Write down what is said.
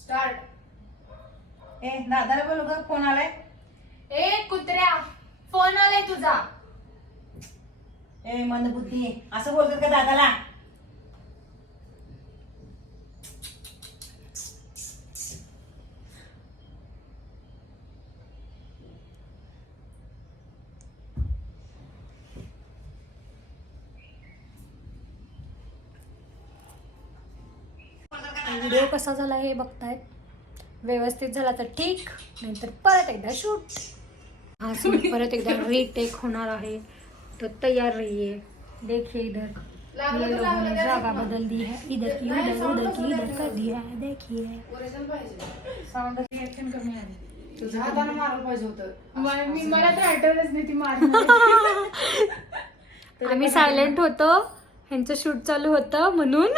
Start ए दादाला बोलू का? फोन आलाय? ए कुत्र्या फोन आलाय तुझा. ए मंदबुद्धी असं बोलतात का दादाला? व्हिडिओ कसा झाला हे बघतायत. व्यवस्थित झाला तर ठीक नाहीतर परत एकदा शूट हा परत एकदा रिटेक होणार आहे. तो तैयार रहिए देखिए इधर. ये लोगों ने जगह बदल दी है. इधर की उधर उधर की इधर कर दिया है. देखिए. मला तर आठवलंच नाही ती मारणार आम्ही सायलेंट होतो. ह्यांचं शूट चालू होतं म्हणून.